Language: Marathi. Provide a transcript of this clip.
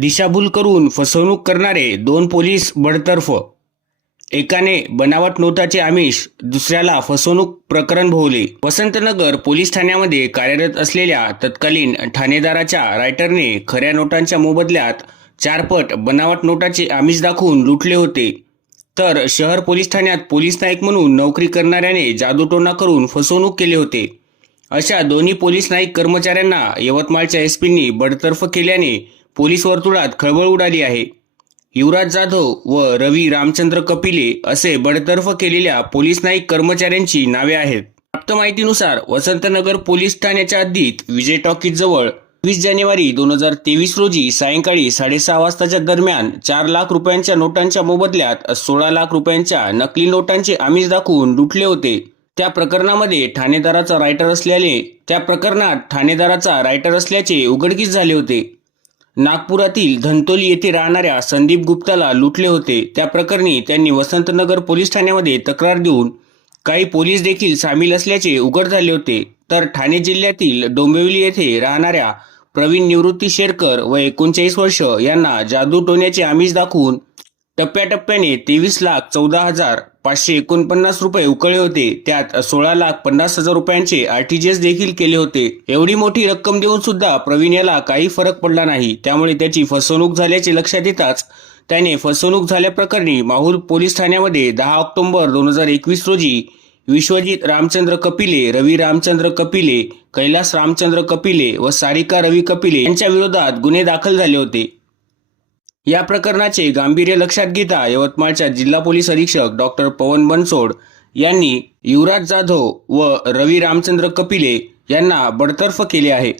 दिशाभूल करून फसवणूक करणारे दोन पोलीस बडतर्फ. एकाने बनावट नोटाचे आमिष दुसऱ्याला फसवणूक प्रकरण भोवले. वसंतनगर पोलीस ठाण्यामध्ये कार्यरत असलेल्या तत्कालीन ठाणेदाराच्या रायटरने खऱ्या नोटांच्या मोबदल्यात चारपट बनावट नोटाचे आमिष दाखवून लुटले होते. तर शहर पोलीस ठाण्यात पोलीस नाईक म्हणून नोकरी करणाऱ्याने जादूटोणा करून फसवणूक केली होते. अशा दोन्ही पोलीस नाईक कर्मचाऱ्यांना यवतमाळच्या एसपींनी बडतर्फ केल्याने पोलीस वर्तुळात खळबळ उडाली आहे. युवराज जाधव व रवी रामचंद्र कपिले असे बडतर्फ केलेल्या पोलीस नाईक कर्मचाऱ्यांची नावे आहेत. प्राप्त माहितीनुसार वसंतनगर पोलीस ठाण्याच्या हद्दीत विजय टॉकीज जवळ वीस जानेवारी दोन हजार तेवीस रोजी सायंकाळी साडेसहा वाजताच्या दरम्यान चार लाख रुपयांच्या नोटांच्या मोबदल्यात सोळा लाख रुपयांच्या नकली नोटांचे आमिष दाखवून लुटले होते. त्या प्रकरणामध्ये ठाणेदाराचा रायटर असल्याने त्या प्रकरणात ठाणेदाराचा रायटर असल्याचे उघडकीस झाले होते. नागपुरातील धंतोली येथे राहणाऱ्या संदीप गुप्ताला लुटले होते. त्या प्रकरणी त्यांनी वसंतनगर पोलीस ठाण्यामध्ये तक्रार देऊन काही पोलीस देखील सामील असल्याचे उघड झाले होते. तर ठाणे जिल्ह्यातील डोंबिवली येथे राहणाऱ्या प्रवीण निवृत्ती शेरकर व एकोणचाळीस वर्ष यांना जादू टोण्याचे आमिष दाखवून टप्प्याटप्प्याने तेवीस लाख चौदा हजार पाचशे एकोणपन्नास रुपये उकळले होते. त्यात सोळा लाख पन्नास हजार रुपयांचे आरटीजीएस देखील केले होते. एवढी मोठी रक्कम देऊन सुद्धा प्रवीण याला काही फरक पडला नाही. त्यामुळे त्याची फसवणूक झाल्याचे लक्षात येताच त्याने फसवणूक झाल्याप्रकरणी माहूर पोलीस ठाण्यामध्ये दहा ऑक्टोबर दोन हजार एकवीस रोजी विश्वजित रामचंद्र कपिले रवी रामचंद्र कपिले कैलास रामचंद्र कपिले व सारिका रवी कपिले यांच्या विरोधात गुन्हे दाखल झाले होते. या प्रकरणाचे गांभीर्य लक्षात घेता यवतमाळच्या जिल्हा पोलीस अधीक्षक डॉक्टर पवन बनसोड यांनी युवराज जाधव व रवी रामचंद्र कपिले यांना बडतर्फ केले आहे.